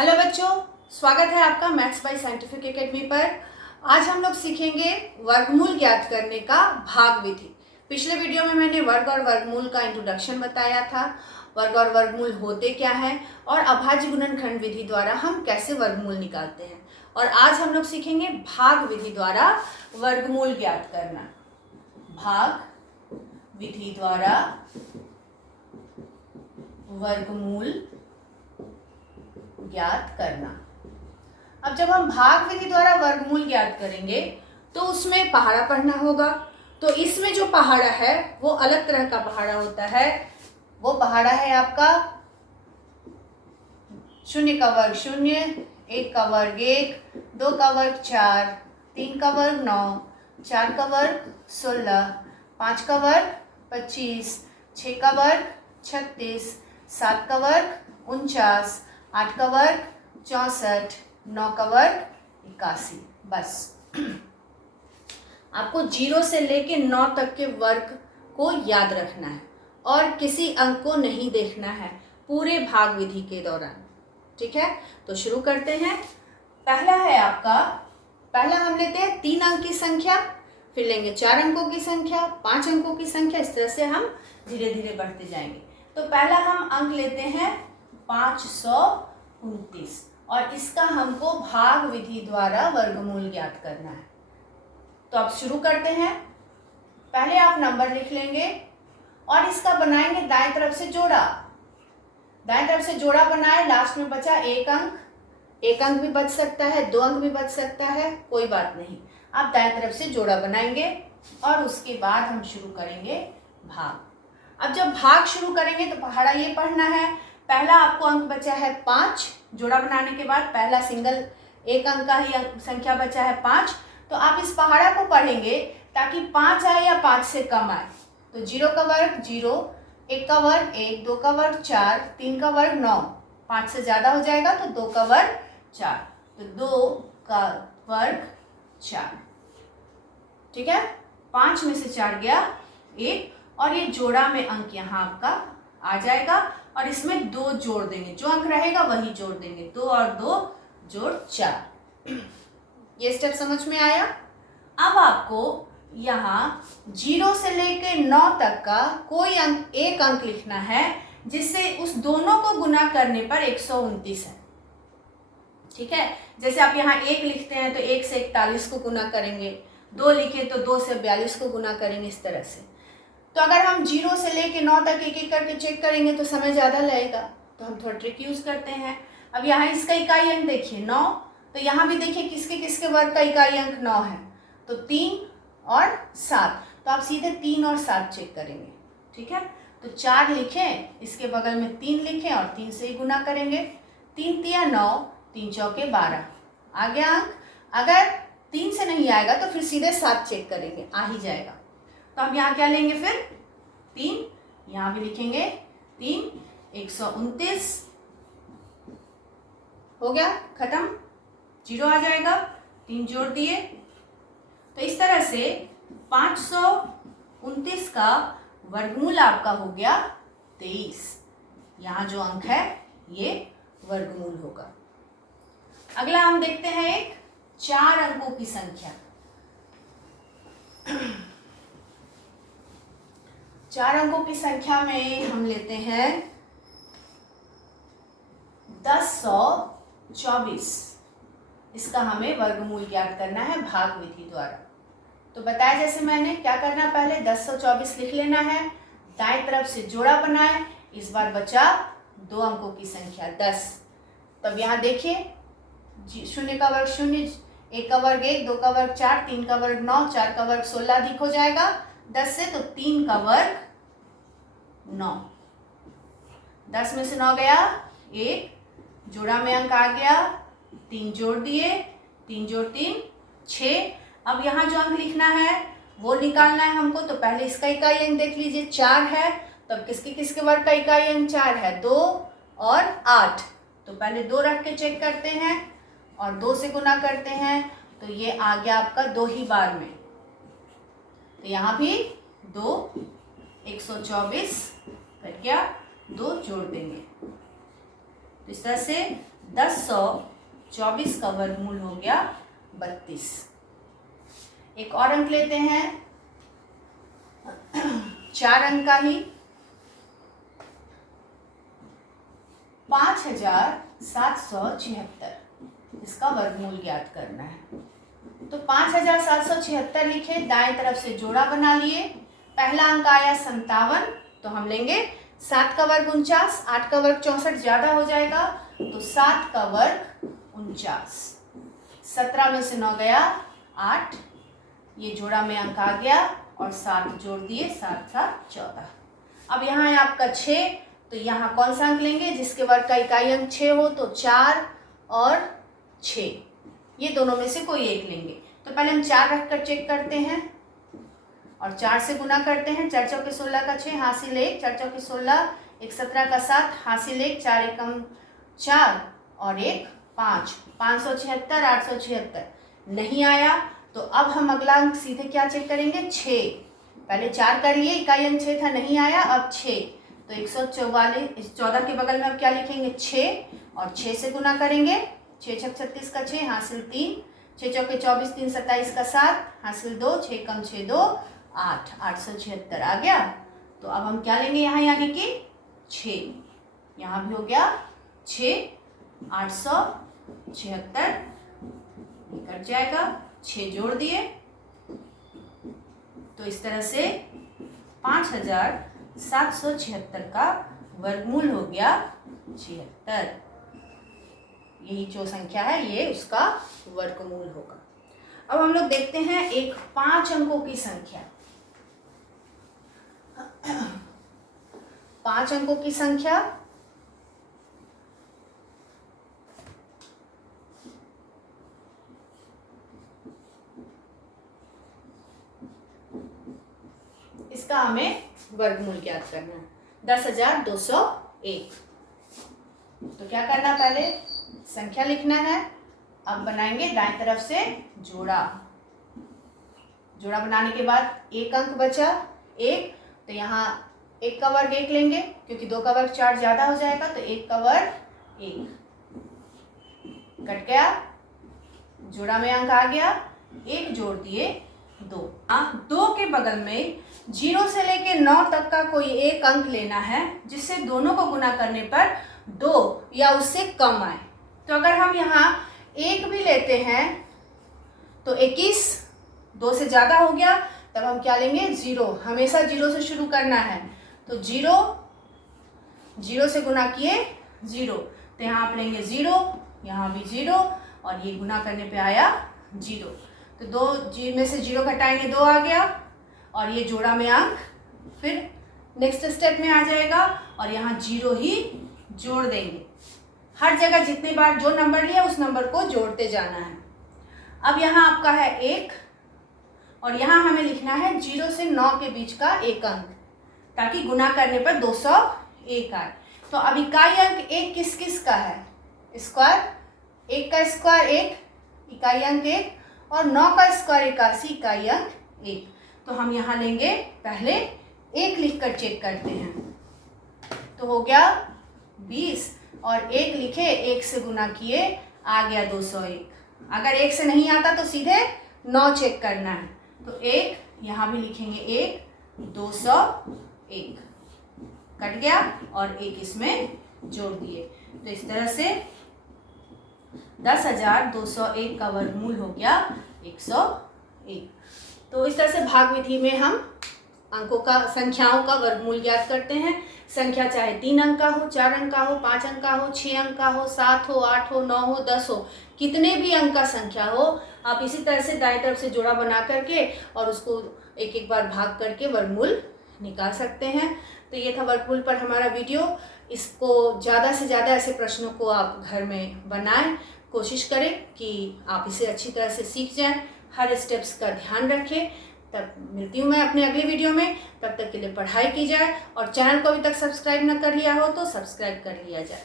Hello बच्चों, स्वागत है आपका मैथ्स बाय साइंटिफिक एकेडमी पर। आज हम लोग सीखेंगे वर्गमूल ज्ञात करने का भाग विधि। पिछले वीडियो में मैंने वर्ग और वर्गमूल का इंट्रोडक्शन बताया था, वर्ग और वर्गमूल होते क्या है और अभाज्य गुणनखंड विधि द्वारा हम कैसे वर्गमूल निकालते हैं। और आज हम लोग सीखेंगे भाग विधि द्वारा वर्गमूल ज्ञात करना। भाग विधि द्वारा वर्गमूल ज्ञात करना। अब जब हम भाग विधि द्वारा वर्गमूल ज्ञात करेंगे तो उसमें पहाड़ा पढ़ना होगा। तो इसमें जो पहाड़ा है वो अलग तरह का पहाड़ा होता है। वो पहाड़ा है आपका 0 का वर्ग 0, 1 का वर्ग 1, 2 का वर्ग 4, 3 का वर्ग 9, 4 का वर्ग 16, 5 का वर्ग 25, 6 का वर्ग 36, 7 का वर्ग 49, 8 का वर्ग 64, 9 का वर्ग 81। बस आपको 0 से लेके 9 तक के वर्ग को याद रखना है और किसी अंक को नहीं देखना है पूरे भाग विधि के दौरान। ठीक है, तो शुरू करते हैं। पहला है आपका, पहला हम लेते हैं 3 अंक की संख्या, फिर लेंगे 4 अंकों की संख्या, 5 अंकों की संख्या। इस तरह से हम धीरे धीरे बढ़ते जाएंगे। तो पहला हम अंक लेते हैं 529 और इसका हमको भाग विधि द्वारा वर्गमूल ज्ञात करना है। तो अब शुरू करते हैं। पहले आप नंबर लिख लेंगे और इसका बनाएंगे दाएं तरफ से जोड़ा। दाएं तरफ से जोड़ा बनाए, लास्ट में बचा एक अंक। एक अंक भी बच सकता है, 2 अंक भी बच सकता है, कोई बात नहीं। आप दाएं तरफ से जोड़ा बनाएंगे और उसके बाद हम शुरू करेंगे भाग। अब जब भाग शुरू करेंगे तो पहाड़ा ये पढ़ना है। पहला आपको अंक बचा है 5, जोड़ा बनाने के बाद पहला सिंगल एक अंक का ही संख्या बचा है 5। तो आप इस पहाड़ा को पढ़ेंगे ताकि 5 आए या 5 से कम आए। तो 0 का वर्ग 0, 1 का वर्ग 1, 2 का वर्ग 4, 3 का वर्ग 9, 5 से ज़्यादा हो जाएगा तो 2 का वर्ग 4, तो 2 का वर्ग 4। ठीक है, 5 में से 4 गया 1 और ये जोड़ा में अंक यहाँ आपका आ जाएगा और इसमें 2 जोड़ देंगे। जो अंक रहेगा वही जोड़ देंगे। 2 और 2 जोड़ 4। ये स्टेप समझ में आया। अब आपको यहाँ 0 से लेके 9 तक का कोई अंक, एक अंक लिखना है जिससे उस दोनों को गुना करने पर 129 है। ठीक है, जैसे आप यहाँ 1 लिखते हैं तो 1 से 41 को गुना करेंगे, 2 लिखे तो 2 से 42 को गुना करेंगे, इस तरह से। तो अगर हम 0 से लेके 9 तक एक एक करके चेक करेंगे तो समय ज़्यादा लगेगा, तो हम थोड़ा ट्रिक यूज़ करते हैं। अब यहाँ इसका इकाई अंक देखिए 9, तो यहाँ भी देखिए किसके किसके वर्ग का इकाई अंक 9 है, तो 3 और 7। तो आप सीधे 3 और 7 चेक करेंगे। ठीक है, तो 4 लिखें, इसके बगल में 3 लिखें और 3 से ही गुना करेंगे। 3 तिया 9, 3 चौके 12, आ गया अंक। अगर 3 से नहीं आएगा तो फिर सीधे 7 चेक करेंगे, आ ही जाएगा। तो अब यहाँ क्या लेंगे, फिर 3, यहाँ भी लिखेंगे 3, 129 हो गया, खत्म, 0 आ जाएगा, 3 जोड़ दिए। तो इस तरह से 529 का वर्गमूल आपका हो गया 23। यहाँ जो अंक है ये वर्गमूल होगा। अगला हम देखते हैं एक 4 अंकों की संख्या। 4 अंकों की संख्या में हम लेते हैं 1024। इसका हमें वर्गमूल ज्ञात करना है भाग विधि द्वारा। तो बताया जैसे मैंने, क्या करना है, पहले 1024 लिख लेना है, दाएं तरफ से जोड़ा बनाए, इस बार बचा 2 अंकों की संख्या 10। तब यहाँ देखिए 0 का वर्ग 0, 1 का वर्ग 1, 2 का वर्ग 4, 3 का वर्ग 9, 4 का वर्ग 16 अधिक हो जाएगा 10 से, तो 3 का वर्ग 9। 10 में से 9 गया 1, जोड़ा में अंक आ गया, 3 जोड़ दिए, 3 जोड़ 3 6। अब यहाँ जो अंक लिखना है वो निकालना है हमको। तो पहले इसका इकाई अंक देख लीजिए, 4 है, तब किसके किसके वर्ग का इकाई अंक 4 है, 2 और 8। तो पहले 2 रख के चेक करते हैं और 2 से गुना करते हैं, तो ये आ गया आपका 2 ही बार में। तो यहाँ भी 2, 124 कर गया, 2 जोड़ देंगे। तो इस तरह से 1024 का वर्गमूल हो गया 32। एक और अंक लेते हैं 4 अंक का ही, 5776, इसका वर्गमूल ज्ञात करना है। तो 5776 लिखे, दाएं तरफ से जोड़ा बना लिए। पहला अंक आया 57, तो हम लेंगे 7 का वर्ग 49, 8 का वर्ग 64 ज्यादा हो जाएगा, तो 7 का वर्ग 49। 17 में से 9 गया 8, ये जोड़ा में अंक आ गया और 7 जोड़ दिए, 7 7 14। अब यहाँ है आपका 6, तो यहाँ कौन सा अंक लेंगे? जिसके वर्ग का इकाई अंक 6 हो, तो 4 और 6, ये दोनों में से कोई एक लेंगे। तो पहले हम 4 रखकर चेक करते हैं और 4 से गुना करते हैं। 4 चौके 16 का 6, हासिल 1, 4 चौके 16, 1 17 का 7, हासिल 1, 4 एकम 4 और 1 5, 576, 876 नहीं आया। तो अब हम अगला अंक सीधे क्या चेक करेंगे? 6। पहले 4 कर लिए, इकाई अंक 6 था, नहीं आया, अब 6, तो 144, 14 के बगल में अब क्या लिखेंगे? 6 और 6 से गुना करेंगे। 6 छक 36 का 6, हासिल 3, 6 चौके 24, 3 27 का 7, हासिल 2, 6 कम 6 2 8, 876 आ गया। तो अब हम क्या लेंगे यहाँ, यानी कि 6, यहाँ भी हो गया 6, 876 कट जाएगा, 6 जोड़ दिए, तो इस तरह से 5776 का वर्गमूल हो गया 76। यही जो संख्या है ये उसका वर्गमूल होगा। अब हम लोग देखते हैं एक 5 अंकों की संख्या। 5 अंकों की संख्या इसका हमें वर्गमूल ज्ञात करना है। 10,201। तो क्या करना, पहले संख्या लिखना है। अब बनाएंगे दाएं तरफ से जोड़ा। जोड़ा बनाने के बाद एक अंक बचा 1, तो यहाँ 1 का वर्ग 1 लेंगे, क्योंकि 2 का वर्ग 4 ज्यादा हो जाएगा, तो 1 का वर्ग 1 कट गया, जोड़ा में अंक आ गया, 1 जोड़ दिए 2। 2 के बगल में 0 से लेके 9 तक का कोई एक अंक लेना है, जिससे दोनों को गुना करने पर 2 या उससे कम आए। तो अगर हम यहाँ 1 भी लेते हैं तो 21, 2 से ज़्यादा हो गया, तब हम क्या लेंगे? 0। हमेशा 0 से शुरू करना है, तो 0 से गुना किए 0, तो यहाँ आप लेंगे 0, यहाँ भी 0, और ये गुना करने पे आया 0, तो 2 में से 0 घटाएंगे 2 आ गया, और ये जोड़ा में अंक फिर नेक्स्ट स्टेप में आ जाएगा, और यहाँ 0 ही जोड़ देंगे। हर जगह जितने बार जो नंबर लिया उस नंबर को जोड़ते जाना है। अब यहाँ आपका है 1, और यहाँ हमें लिखना है 0 से 9 के बीच का एक अंक, ताकि गुना करने पर 201 आए। तो अब इकाई अंक 1 किस किस का है? स्क्वायर, 1 का स्क्वायर 1, इकाई अंक 1, और 9 का स्क्वायर 81, इकाई अंक 1। तो हम यहाँ लेंगे, पहले 1 लिखकर चेक करते हैं, तो हो गया 20, और 1 लिखे, 1 से गुना किए, आ गया 201। अगर 1 से नहीं आता तो सीधे 9 चेक करना है, तो 1 यहाँ भी लिखेंगे, 1 201 कट गया, और 1 इसमें जोड़ दिए। तो इस तरह से 10,201 का वर्गमूल हो गया 101। तो इस तरह से भाग विधि में हम अंकों का, संख्याओं का वर्गमूल ज्ञात करते हैं। संख्या चाहे 3 अंक का हो, 4 अंक का हो, 5 अंक का हो, 6 अंक का हो, 7 हो, 8 हो, 9 हो, 10 हो, कितने भी अंक का संख्या हो, आप इसी तरह से दाएं तरफ से जोड़ा बना करके और उसको एक एक बार भाग करके वर्गमूल निकाल सकते हैं। तो ये था वर्गमूल पर हमारा वीडियो। इसको ज़्यादा से ज़्यादा ऐसे प्रश्नों को आप घर में बनाएं, कोशिश करें कि आप इसे अच्छी तरह से सीख जाएं, हर स्टेप्स का ध्यान रखें। तब मिलती हूँ मैं अपने अगले वीडियो में, तब तक के लिए पढ़ाई की जाए, और चैनल को अभी तक सब्सक्राइब न कर लिया हो तो सब्सक्राइब कर लिया जाए।